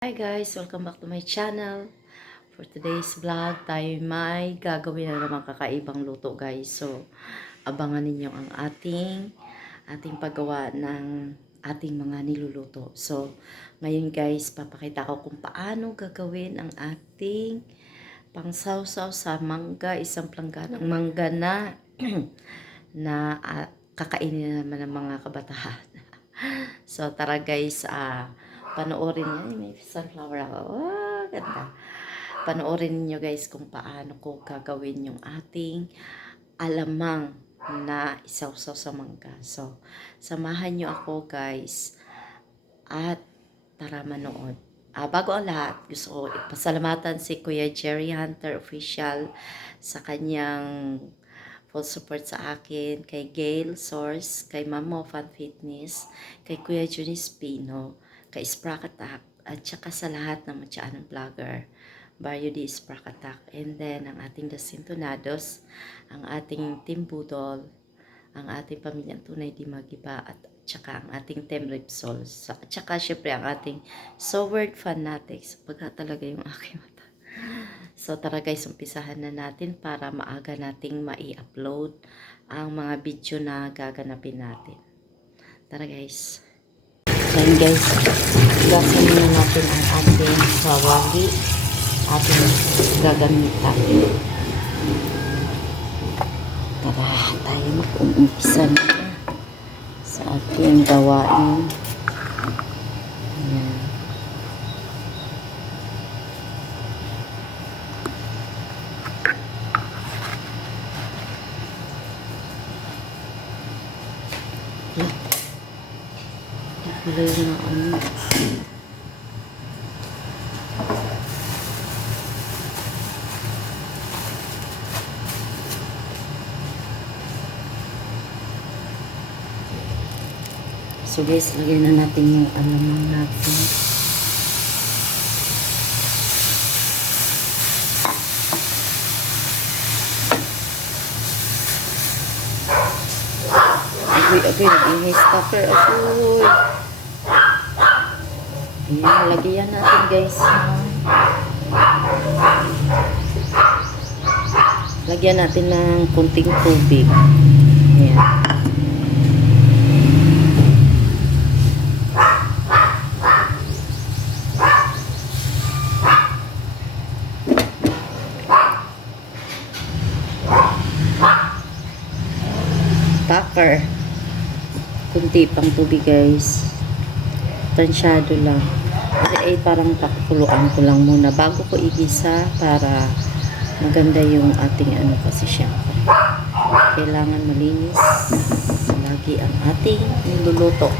Hi guys! Welcome back to my channel. For today's vlog, tayo may gagawin na naman kakaibang luto guys. So, abangan ninyo ang ating paggawa ng ating mga niluluto. So, ngayon guys, papakita ko kung paano gagawin ang ating pangsawsaw sa mangga. Isang plangganang mangga na kakainin naman ng mga kabataan. So, tara guys, panoorin niyo. May sunflower ako. Wow, ganda. Panoorin niyo guys kung paano ko gagawin yung ating alamang na isawsaw sa mangga. So, samahan niyo ako guys at tara manood. Bago ang lahat, gusto ko ipasalamatan si Kuya Jerry Hunter Official sa kanyang full support sa akin, kay Gail Source, kay Mamo Fan Fitness, kay Kuya Junis Pino, kay Sprakatak, at saka sa lahat ng matyaanong vlogger, Barrio di Sprakatak, and then ang ating Dasintonados, ang ating Team Budol, ang ating Pamilyang Tunay di Magiba, at saka ang ating Team Ripsol, at saka syempre ang ating So Word Fanatics, pagka talaga yung aking mata. So tara guys, umpisahan na natin para maaga nating mai-upload ang mga video na gaganapin natin. Tara guys. So guys, gasan na natin ang ating sawagi, ating gagamitan. Tara, tayo mag-umpisa na sa ating gawain. Ayan. Kulay na ano. So guys, lagyan na natin yung alamang natin. Okay, nag-ihis stopper. Akoy. Ayan, lagyan natin guys. Lagyan natin ng kunting tubig. Ayan. Tucker. Kunti pang tubig guys. Tansyado lang. Ay parang pakuluan ko lang muna bago ko igisa para maganda yung ating ano kasi syempre. Kailangan malinis lagi ang ating niluluto.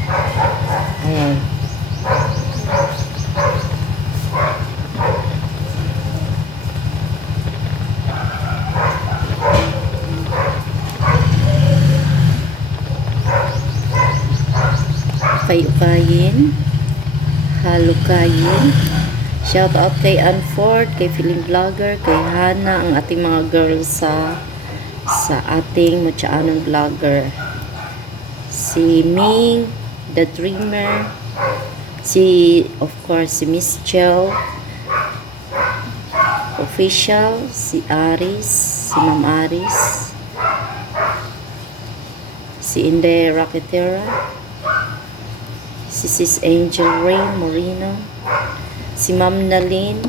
Ayan. Ukay-ukayin, halukayin. Shout out kay Anford, kay Feeling Vlogger, kay Hana, ang ating mga girls sa ating matyaanong vlogger. Si Ming, The Dreamer, of course, si Miss Chel Official, si Aris, si Ma'am Aris, si Inde Rocketera, si Sis Angel Ray Moreno, si Ma'am Nalin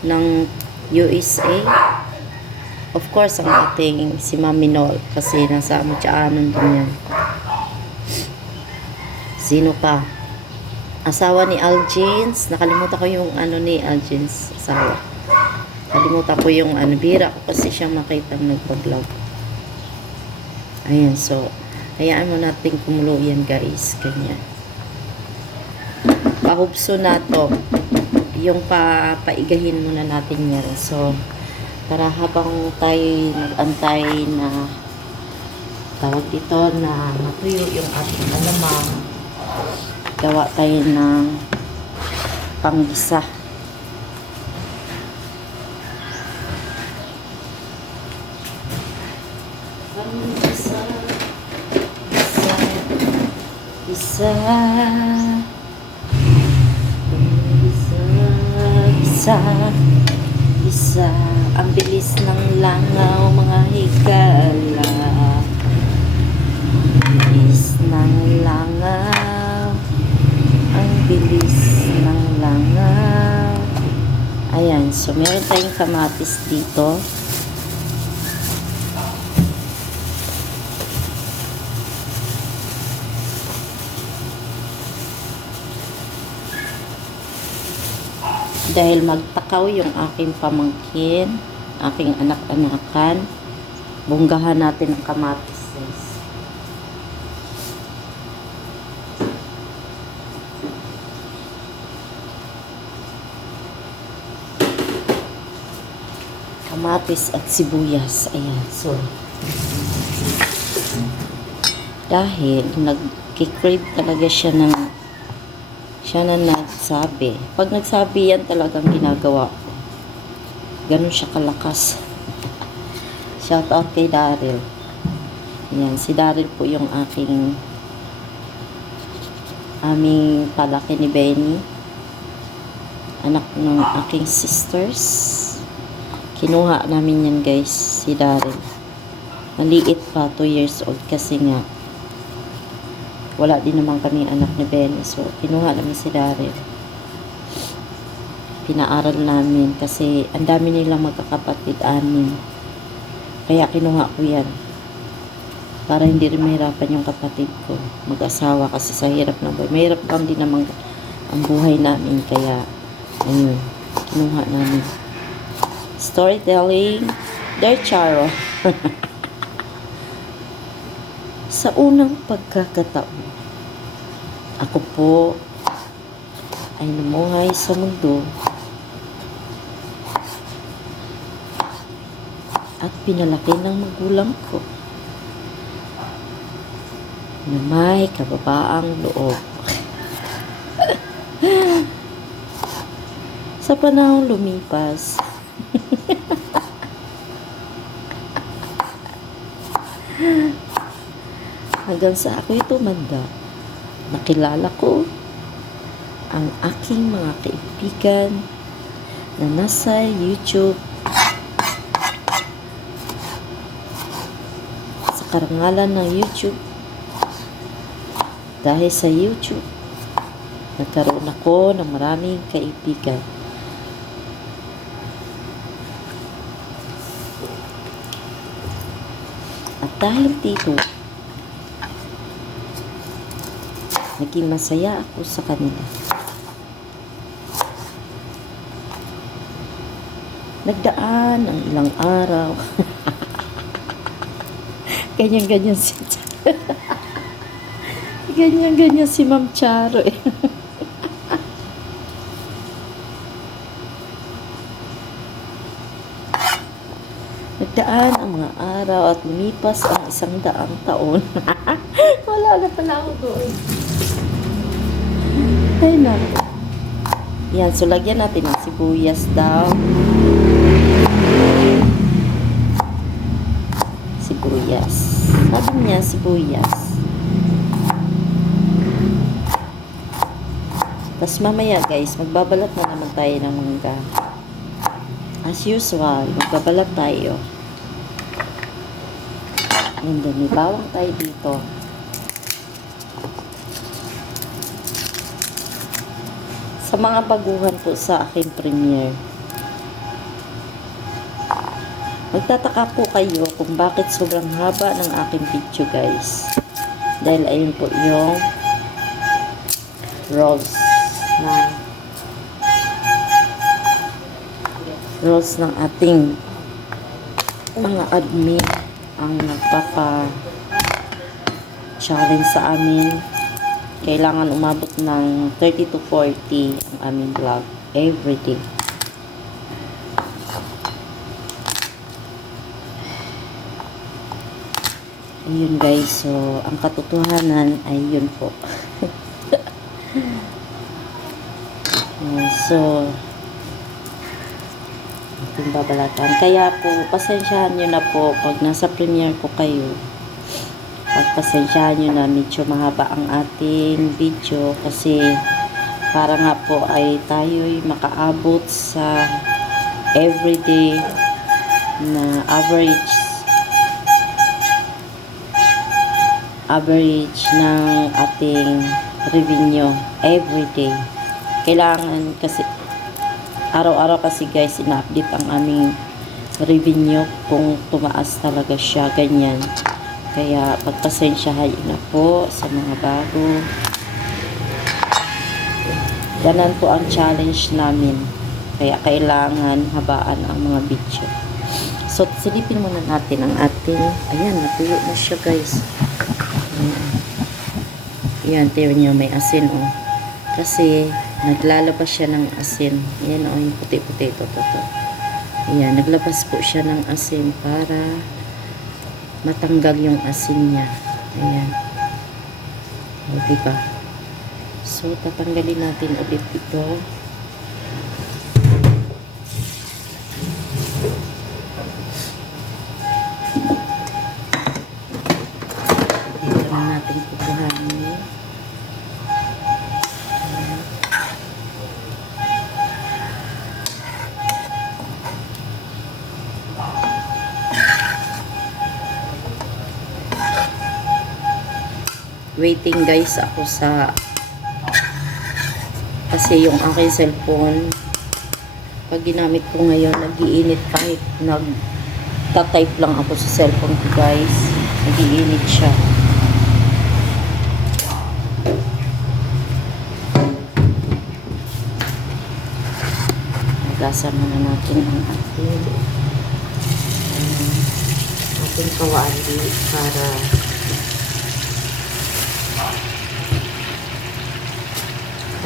ng USA, of course ang ating si Ma'am Minol kasi nasa Matyaanon din yan. Sino pa? Asawa ni Algins, nakalimutan ko yung ano ni Algins, asawa. Nakalimutan ko yung ano, bira ko kasi siyang makita nagpa-vlog. Ayan, so hayaan mo natin kumulo yan guys, ganyan. Pahubso na to, yung papaigahin muna natin yan. So para habang tayo nag-antay na tawag dito na matuyo yung ating alamang, gawa tayo ng panggisa. Panggisa, isa isa, isa. Ang bilis ng langaw, mga higala. Bilis ng langaw. Ang bilis ng langaw. Ayan, so meron tayong kamatis dito. Dahil magtakaw yung aking pamangkin, aking anak-anakan, bunggahan natin ang kamatis, guys. Kamatis at sibuyas. Ayan, so dahil nag-crave talaga siya na nagsabi. Pag nagsabi yan talagang ginagawa ko. Ganun siya kalakas. Shout out kay Daryl. Yan, si Daryl po yung aming palaki ni Benny. Anak ng aking sisters. Kinuha namin yan, guys, si Daryl. Maliit pa, 2 years old kasi nga wala din naman kami anak ni Benny. So, kinuha namin si Daryl. Pinaaral namin kasi ang dami nilang magkakapatid, 6. Kaya kinuha ko yan. Para hindi rin mahirapan yung kapatid ko. Mag-asawa kasi sa hirap ng buhay. Mahirap lang din naman ang buhay namin. Kaya, ayun, kinuha namin. Storytelling, Der Charo. Sa unang pagkakataon, ako po ay namuhay sa mundo at pinalaki ng magulang ko na may kababaang loob. Sa panahon lumipas, hanggang sa ako'y tumanda, nakilala ko ang aking mga kaibigan na nasa YouTube. Sa karangalan ng YouTube, dahil sa YouTube, nagkaroon ako ng maraming kaibigan. At dahil dito, naging masaya ako sa kanila. Nagdaan ang ilang araw. Ganyan-ganyan si ganyan-ganyan si Ma'am Charo eh. Nagdaan ang mga araw at lumipas ang 100 taon. Wala na pala ako doon. Ay naku. Yan, so lagyan natin ng sibuyas daw. Sibuyas. Sabi niya, sibuyas. Tapos mamaya, guys, magbabalat na naman tayo ng mangga. As usual, magbabalat tayo. And then, may bawang tayo dito. Sa mga baguhan po sa aking premiere, magtataka po kayo kung bakit sobrang haba ng aking video, guys. Dahil ayun po yung rolls ng ating mga admin ang nagpapa-challenge sa amin. Kailangan umabot ng 30 to 40 ang aming vlog everyday. Ayun, guys, so ang katotohanan ay yun po. So ating babalatan. Kaya po, pasensyahan nyo na po pag nasa premiere po kayo. Pagpasensyahan nyo na medyo mahaba ang ating video kasi para nga po ay tayo'y makaabot sa everyday na average ng ating revenue everyday. Kailangan kasi araw-araw kasi guys ina-update ang aming revenue kung tumaas talaga siya, ganyan. Kaya pagpasensyahan na po sa mga bago. Ganan po ang challenge namin. Kaya kailangan habaan ang mga video. So, silipin muna natin ang ating, ayan, natuyo na siya guys. Ayan, tiyo nyo, may asin oh. Kasi, naglalabas siya ng asin. Ayan oh, yung puti-puti ito. Ayan, naglabas po siya ng asin para matanggal yung asin niya. Ayan. O, diba? So, tatanggalin natin ulit ito. Dito na natin pupuhanin. Waiting guys ako sa kasi yung aking cellphone pag ginamit ko ngayon nag-iinit kahit nag-type lang ako sa cellphone ko guys, nag-iinit siya. Nagasan muna natin ang ating kawali para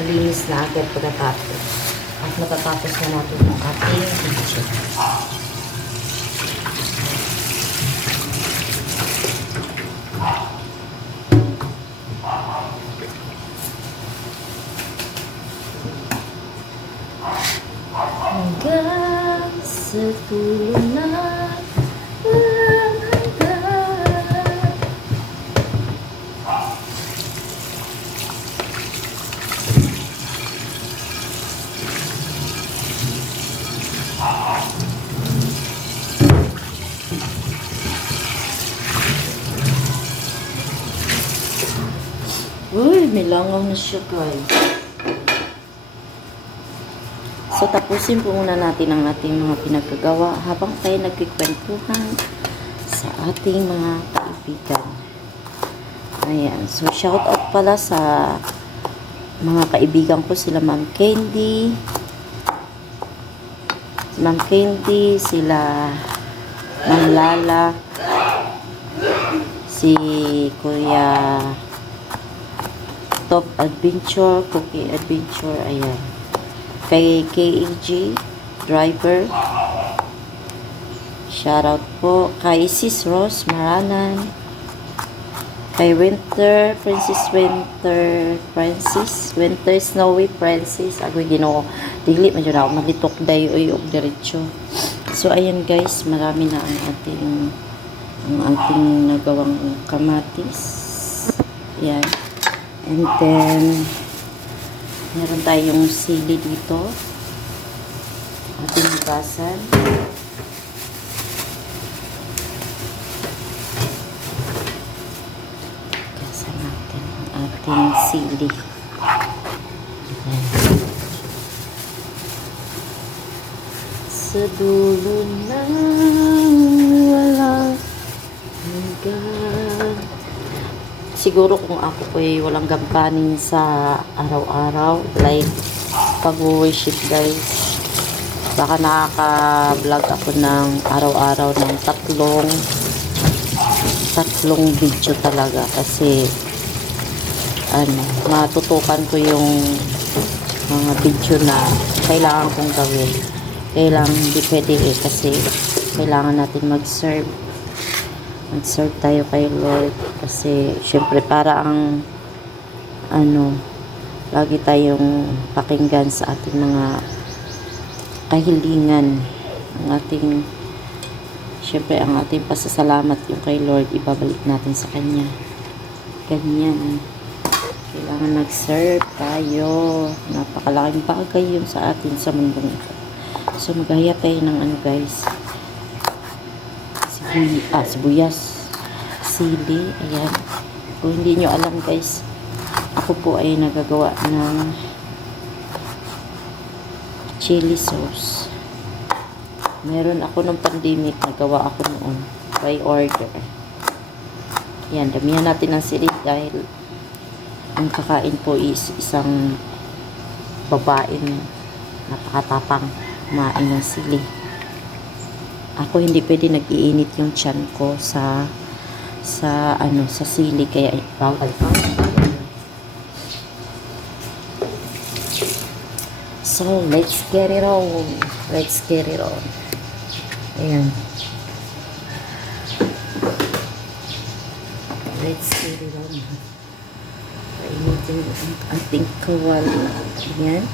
malinis na agad pagkatapos. At matatapos na natin ang ating video. Hanggang sa dulo na walang hanggan. Uy, may langaw na siya guys. So, tapusin po muna natin ang ating mga pinagkagawa habang tayo nagkikwentuhan sa ating mga kaibigan. Ayan. So, shout out pala sa mga kaibigan ko, sila Ma'am Candy, sila Ma'am Lala, si Kuya Top Adventure, Cookie Adventure, ayan. Kay KEG Driver, shoutout po. Kay Sis Rose Maranan, kay Winter Snowy Princess, agoy ginoo dili man jud ako malitok dayo og diretso. So ayan guys, marami na ang ating nagawang kamatis. Yan. And then meron tayong sili dito. Ating hugasan. Hugasan natin ang ating sili. Ayan. Sa dulo na walang hanggan. Siguro kung ako po ay walang gampanin sa araw-araw, like pag-worship guys, baka nakaka-vlog ako ng araw-araw ng tatlong video talaga kasi matutukan ko yung mga video na kailangan kong gawin. Kailangan hindi pwede kasi kailangan natin mag-serve tayo kay Lord kasi syempre para ang lagi tayong pakinggan sa ating mga kahilingan, syempre ang ating pasasalamat yung kay Lord ibabalik natin sa Kanya, ganyan. Kailangan nag-serve tayo. Napakalaking bagay yun sa atin sa mundong ito. So, maghahaya tayo ng ano guys. Sibuyas. Sili. Ayan. Kung hindi nyo alam guys, ako po ay nagagawa ng chili sauce. Meron ako ng pandemic, nagawa ako noon by order. Yan, damihan natin ng sili dahil ang kakain po is isang babaeng napakatapang kumain ng sili. Ako hindi pwede nag-iinit yung tiyan ko sa sili, kaya bawal pa. So, let's get it on. Let's get it on. Ayan. Let's get it on. Painitin ang ating kawali. Ayan.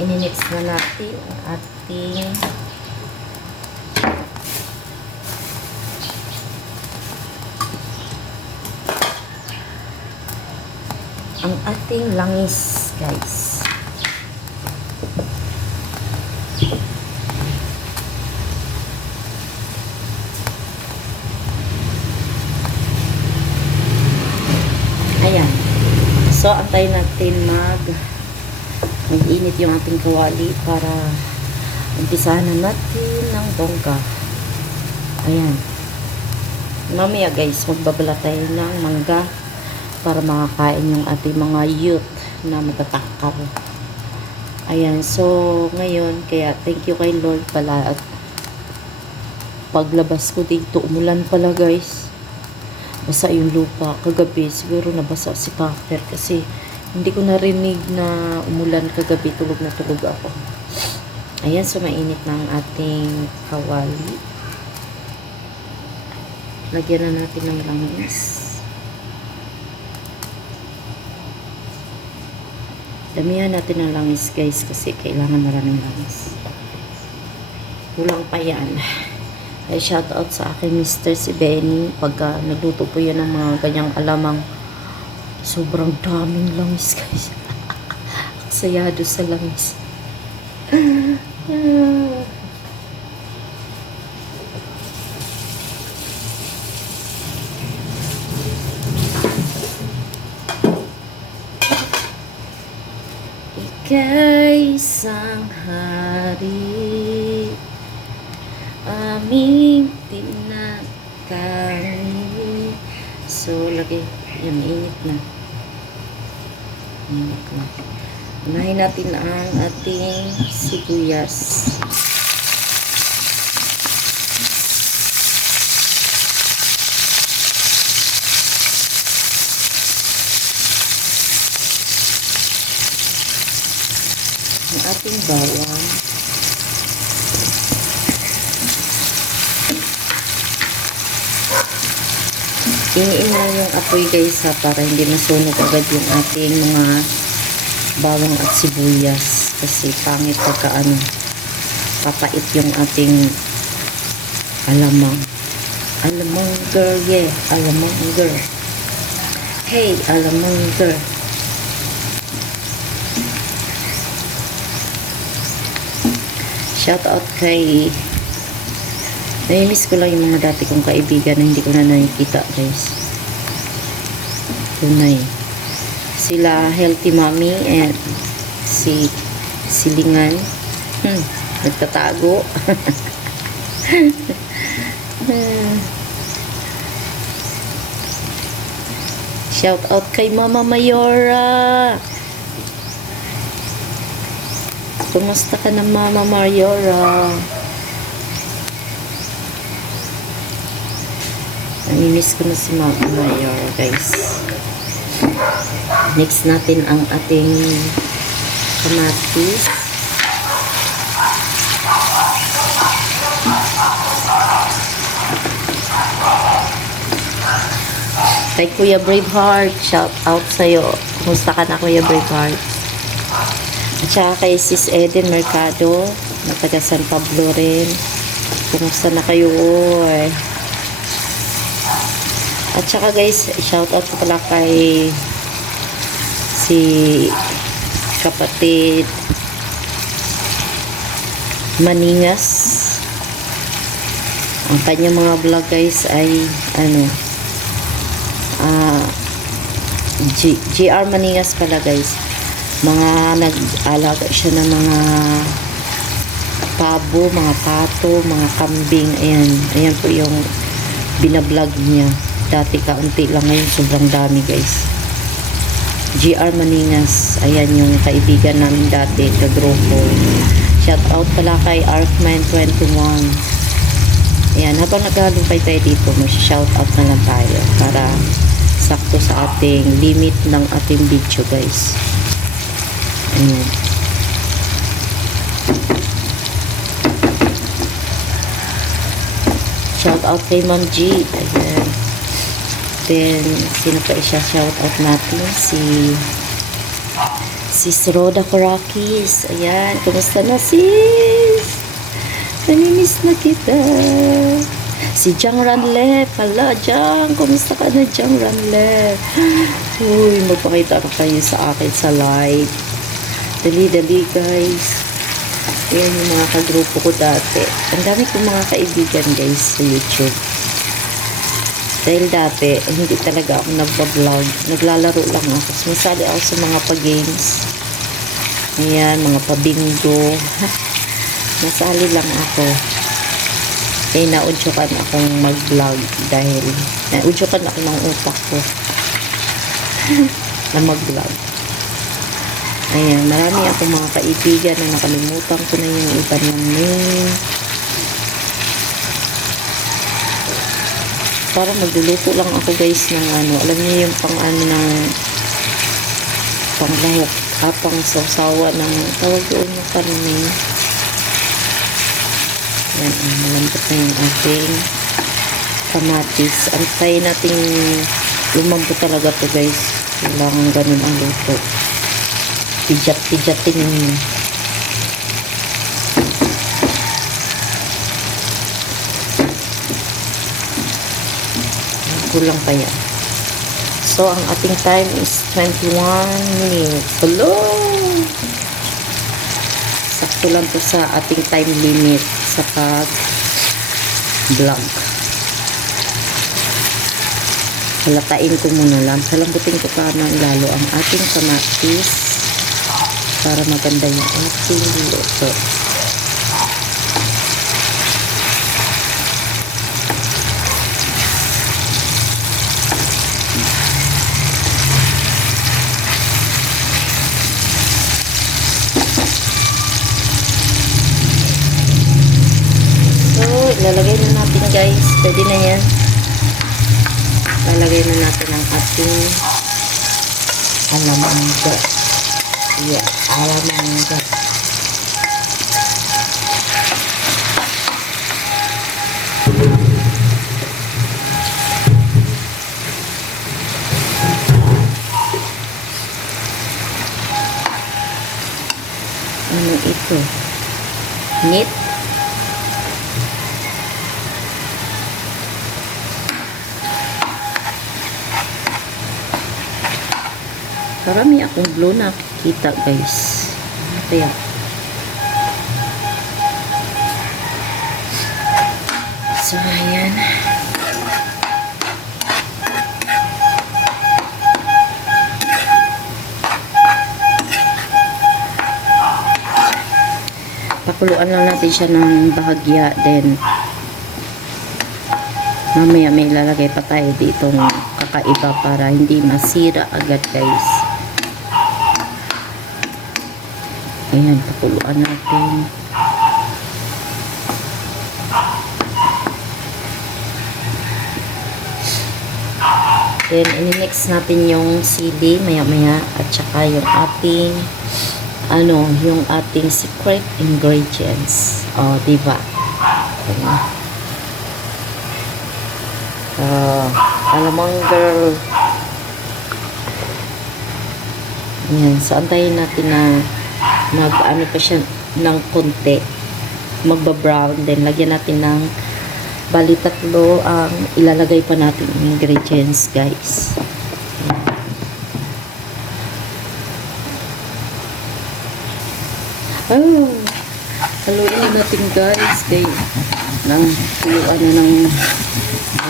Ininix na natin ang ating langis, guys. Ayan. So, antayin natin mag-init yung ating kawali para umpisahan na natin ng bongga. Ayan. Mamaya guys, magbabala tayo ng mangga para makakain yung ating mga youth na magtatakal. Ayan, so ngayon, kaya thank you kay Lord pala at paglabas ko dito, umulan pala guys. Basa yung lupa. Kagabi, siguro nabasa si Paper kasi hindi ko narinig na umulan kagabi. Tulog na tulog ako. Ayan, so mainit na ang ating kawali. Lagyan na natin ng langis. Damihan natin ng langis guys kasi kailangan maraming langis. Kulang pa yan. Ay shout out sa akin Mr. si Benny pagka nagluto po yan ng mga ganyang alamang sobrang daming langis guys. Aksayado sa langis. Ika'y isang hari, aming tinatanggi. So, lagay. Yan, init na. Init na. Unahin natin ang ating sibuyas. Ang ating bawang. Iniin na yung apoy guys para hindi masunog agad yung ating mga bawang at sibuyas kasi pangit pagka papait yung ating alamang girl, yeah, alamang girl, hey alamang girl. Shout out kay nai-miss ko lang yung mga dati kong kaibigan na hindi ko na nakikita guys. Tunay. Sila Healthy Mommy and si Silingan. Nagtatago. Shout out kay Mama Mayora. Kumusta ka na Mama Mayora? Namimiss ko na si Mama Mayora guys. Next natin ang ating kamatis. Kay Kuya Braveheart, shout out sa'yo. Kumusta ka na Kuya Braveheart? At saka kay Sis Eden Mercado, na taga San Pablo rin. Kumusta na kayo? Oy? At saka guys, shout out ko pala kay si kapatid Maningas. Ang kanyang mga vlog guys ay GR Maningas pala guys. Mga nag-alaga siya ng mga pabo, mga pato, mga kambing. Ayan po yung binablog niya. Dati kaunti lang, ngayon sobrang dami guys. GR Maningas, ayan yung kaibigan namin dati, kagrupo. Shout out pala kay Arcman21. Ayan, habang naghalumpay tayo dito, mag-shout out na lang tayo para sakto sa ating limit ng ating video guys. Ayan. Shout out kay Ma'am G. Ayan. Then, sino pa siya shout out natin? Sis Roda Corakis. Ayan. Kumusta na sis? Namimiss na kita. Si Jang Ranle. Pala, Jang. Kumusta ka na, Jang Ranle? Uy, magpakita ka kayo sa akin sa live. Dali-dali, guys. Ayan yung mga kagrupo ko dati. Ang dami kong mga kaibigan, guys, sa YouTube. Dahil dati, hindi talaga ako nagbablog. Naglalaro lang ako. Sumasali ako sa mga pa-games. Ayan, mga pa-bingo. Nasali lang ako. Eh, naudyokan akong mag-vlog dahil naudyokan ako ng utak ko na mag-vlog. Ayan, marami akong mga kaibigan na nakalimutan ko na yung iba ng name. Para magluluto lang ako guys ng alam niyo yung ng panglahok, pang sausawa ng tawag doon ng karne. Ayan, malambot na yung ating kamatis. Antayin natin lumambot talaga to guys. Kailangan ganun ang luto. Pijat-pijatin ninyo. Kulang pa yan. So, ang ating time is 21 minutes. Hello! Sakto lang to sa ating time limit sa pag-vlog. Halatain ko muna lang. Halambutin ko pa ng lalo ang ating kamatis para maganda yung ating luto. So, ilalagay na natin guys. Pwede na yan. Ilalagay na natin ang ating alamangga. Yeah, alamangga. Ano ito? Meat. Marami akong blue na kita guys. Kaya so ayan, pakuluan lang natin siya ng bahagya, then mamaya may ilalagay pa tayo ditong kakaiba para hindi masira agad guys. Ayan, pakuluan natin. Then, in-mix natin yung sili maya-maya at saka yung ating yung ating secret ingredients. O, diba? Ayan. Alamang girl. Ayan, so antayin natin na mag-ano pa siya ng konti magba-brown. Then, lagyan natin ng bali tatlo ang ilalagay pa natin ingredients, guys. Oh, haluin natin, guys. Kaya, nang tuyuan na ng,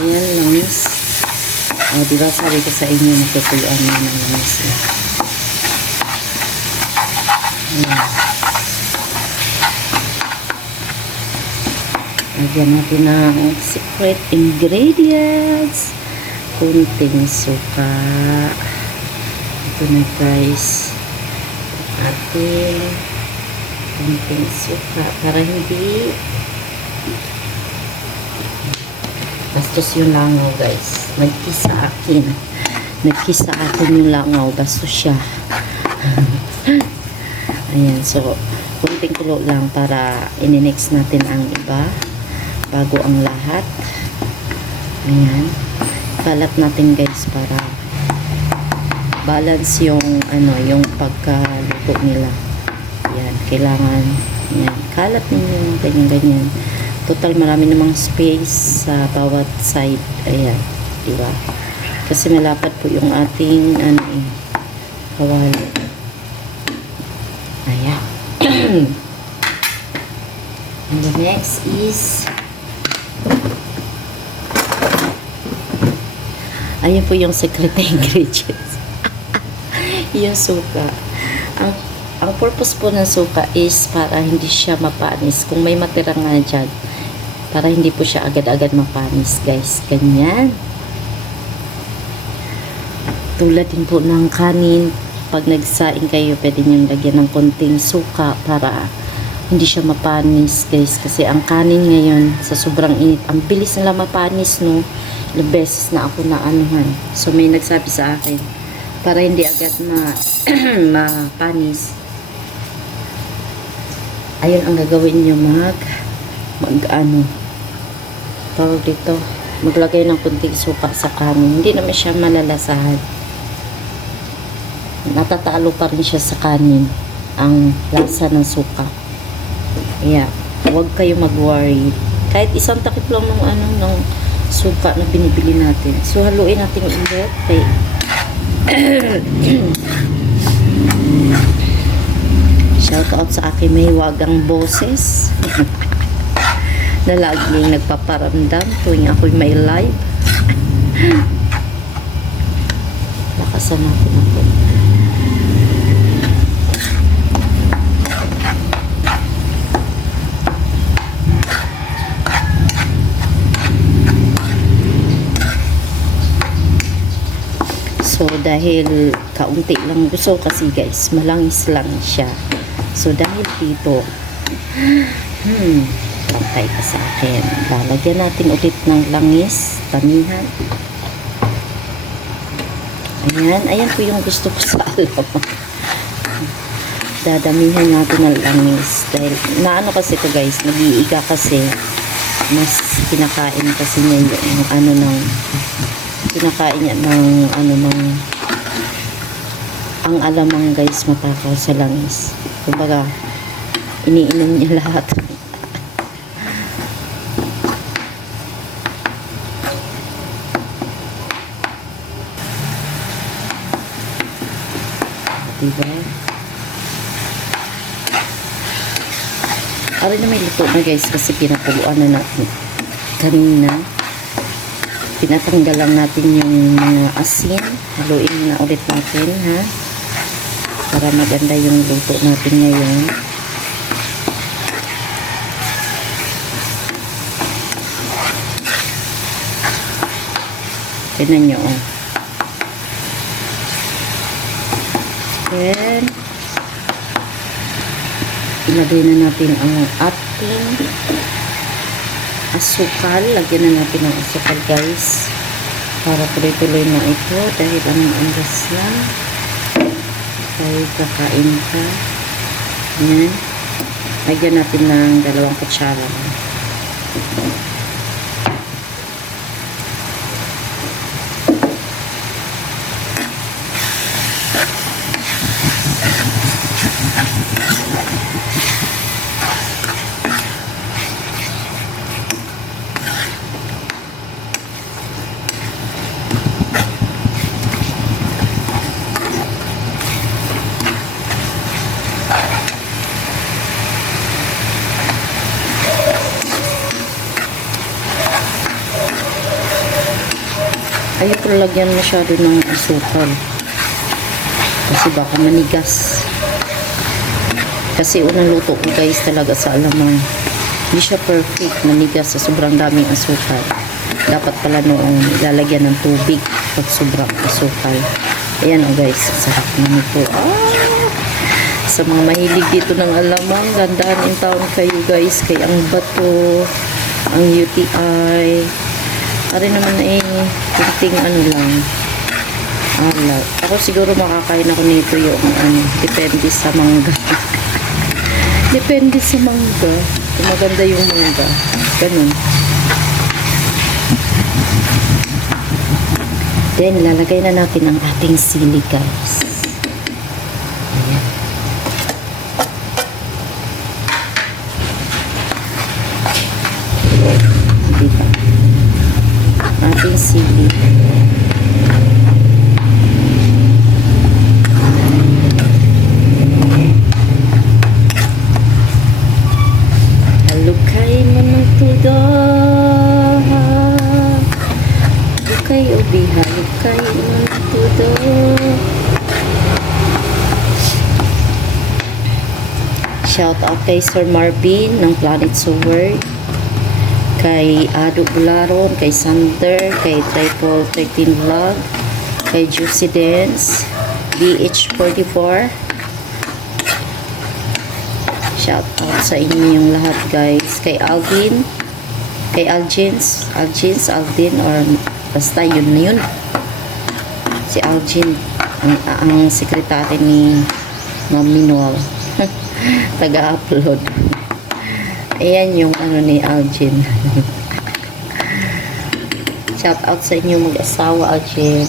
ayan, langis. Oh, diba sabi ko sa inyo, magtutuyuan na ng langis. Ayan. Lagyan natin ng secret ingredients. Kunting suka. Ito na, guys. Atin. Kunting suka. Para hindi bastos yung langaw, guys. Nagkisa akin. Nagkisa akin yung langaw. Bastos siya. Ayan. So, kunting kulo lang para ininix natin ang iba. Bago ang lahat. Ayan. Kalat natin, guys, para balance yung yung pagkaluto nila. Ayan. Kailangan ayan, kalat ninyo ganyan-ganyan. Total marami namang space sa bawat side. Ayan. Diba? Kasi malapad po yung ating kawali. Ayan. And the next is ayan po yung secret ingredients. Yung suka. Ang purpose po ng suka is para hindi siya mapanis. Kung may matira nga dyan, para hindi po siya agad-agad mapanis, guys. Ganyan. Tulad din po ng kanin. Pag nagsaing kayo, pwede nyo lagyan ng konting suka para hindi siya mapanis, guys. Kasi ang kanin ngayon, sa sobrang init, ang bilis nila mapanis, no? Ilang beses na ako na anuhan. So, may nagsabi sa akin, para hindi agad mapanis, ayun ang gagawin nyo, tawag dito, maglagay ng kunting suka sa kanin. Hindi naman siya malalasahan. Natatalo pa rin siya sa kanin, ang lasa ng suka. Kaya, huwag kayo mag-worry. Kahit isang takip lang ng suka na binibili natin. So, haluin natin ulit. Kay shout out sa akin may wagang boses na laging nagpaparamdam tuwing ako'y may live. Lakasan natin ako. So, dahil kaunti lang gusto kasi, guys, malangis lang siya. So, dahil dito, pantay ka sa akin. Lalagyan natin ulit ng langis, tamihan. Ayan po yung gusto ko sa alam. Dadamihan natin ng langis. Dahil, naano kasi ito, guys, nag-iiga kasi, mas kinakain kasi niya yung kinakain niya ang alamang, guys, matakaw sa langis. Kumbaga, iniinom niya lahat. Diba? Ari na may luto na, guys, kasi pinapuluan na natin kanina. Pinatanggal lang natin yung mga asin. Haluin na ulit natin, ha? Para maganda yung luto natin ngayon. Tignan nyo, oh. Then, ilagay na natin ang ating asukal. Lagyan na natin ang asukal, guys, para tuloy-tuloy na ito dahil ang angas na dahil kakain ka. Yan. Lagyan natin ng 2 kutsara. Ayoko lagyan masyado ng asukal. Kasi baka manigas. Kasi unang luto ko guys talaga sa alamang. Hindi siya perfect, manigas sa sobrang daming asukal. Dapat pala noong lalagyan ng tubig pag sobrang asukal. Ayan o guys, sarap na nito. Sa mga mahilig dito ng alamang, gandaan in town kayo guys. Kaya ang bato, ang UTI, ari naman kunting ano lang, alat. Ako siguro makakain ako nito yung depende sa mangga. Depende sa mangga. Kung maganda yung mangga. Ganun. Then, lalagay na natin ang ating sili, guys. Ayan. Diba? Ating sili. Halukay mo ng tudo. Halukay o bihalukay mo ng tudo. Shout out kay Sir Marvin ng Planet Sword, kay Ado Bularon, kay Sander, kay Triple 13 Vlog, kay Juicy Dance, BH44. Shout out sa inyo yung lahat guys. Kay Alvin, kay Aldin, or basta yun na yun. Si Algin, ang sekretary ni Ma'am Minwal. Taga-upload. Ayan yung ano ni Algin. Shout out sa inyo mag-asawa, Algin.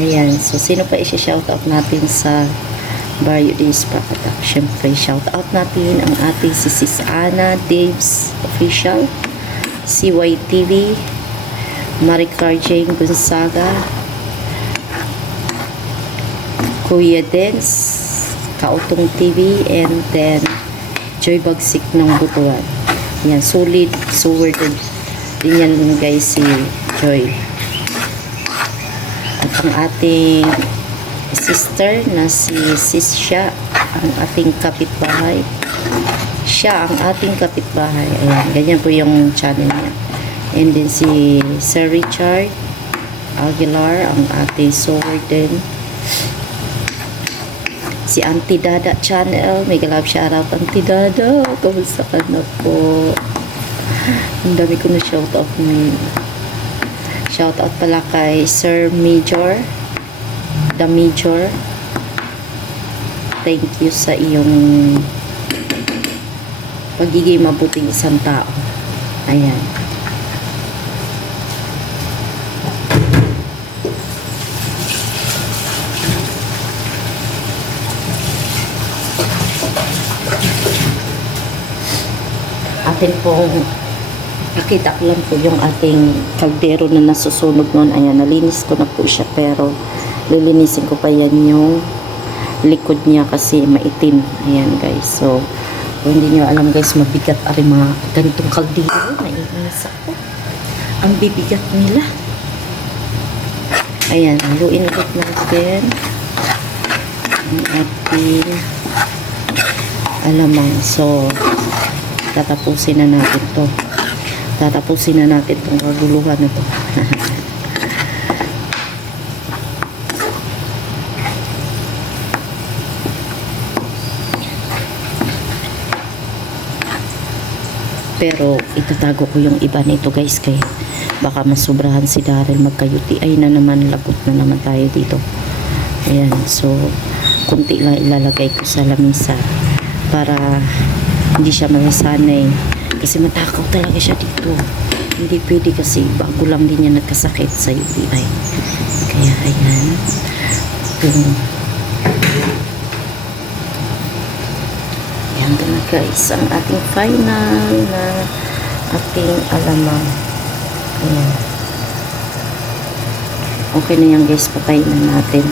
Ayan. So, sino pa isi-shout out natin sa Barrio Days Papatak? Siyempre, shout out natin ang ating si Sis Ana Daves Official, CYTV, Maricar Jane Gonzaga, Kuya Dance, Kautong TV, and then Joy Bagsik ng Butuan. Yan, solid, sworded din yan guys si Joy. At ang ating sister na si Sis siya, ang ating kapitbahay. Siya ang ating kapitbahay. Ayan, ganyan po yung channel niya. And then si Sir Richard Aguilar, ang ating sworded. Si Auntie Dada channel, may galab shoutout Auntie Dada, kamusta ka na po? Ang dami ko na shoutout ngayon. Shoutout pala kay Sir Major, The Major. Thank you sa iyong pagiging mabuting isang tao. Ayan. Atin pong nakita ko lang po yung ating kaldero na nasusunog noon. Ayan, nalinis ko na po siya, pero lilinisin ko pa yan yung likod niya kasi maitim. Ayan guys, so kung hindi nyo alam guys, mabigat ari mga ganitong kaldero. Naiinis ako, ang bibigat nila. Ayan, haluin ulit natin ang ating alamang. So tatapusin na natin to. Tatapusin na natin itong kaguluhan na to. Pero itatago ko yung iba nito guys, kaya baka masubrahan si Daryl, magka-UTI na naman, lagot na naman tayo dito. Ayan, so kunti lang ilalagay ko sa lamisa para hindi siya masasanay, kasi matakaw talaga siya dito. Hindi pwede kasi bago lang din niya nagkasakit sa UTI. Kaya ayan, yan na guys ang ating final na ating alamang. Ayan, okay na yan guys, patayin na natin.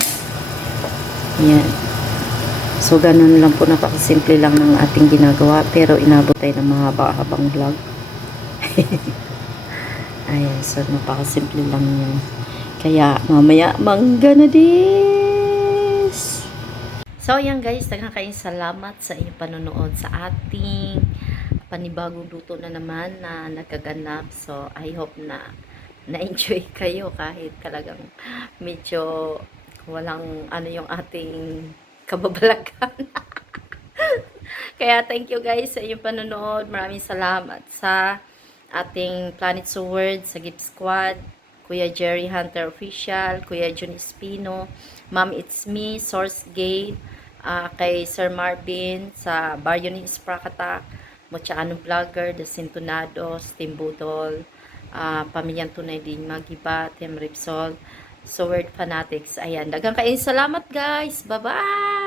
Ayan. So, ganun lang po, napakasimple lang ng ating ginagawa, pero inabot tayo ng mga habang vlog. Ayan, so napakasimple lang yun. Kaya mamaya mangga na dis. So ayan guys, daghang salamat sa inyong panonood sa ating panibagong luto na naman na nagaganap. So I hope na na-enjoy kayo kahit talagang medyo walang ano yung ating kababalagan. Kaya thank you guys sa inyong panonood. Maraming salamat sa ating Planet Sword, sa Gift Squad, Kuya Jerry Hunter Official, Kuya Jun Espino, Ma'am It's Me, Source Gate, kay Sir Marvin, sa Barrio ni Isprakatak, Mochaano Vlogger, The Sintonados, Team Budol, Pamilyang Tunay din Magiba, Team Ripsol, Sword Fanatics. Ayan, daghang kaayong salamat guys. Bye-bye!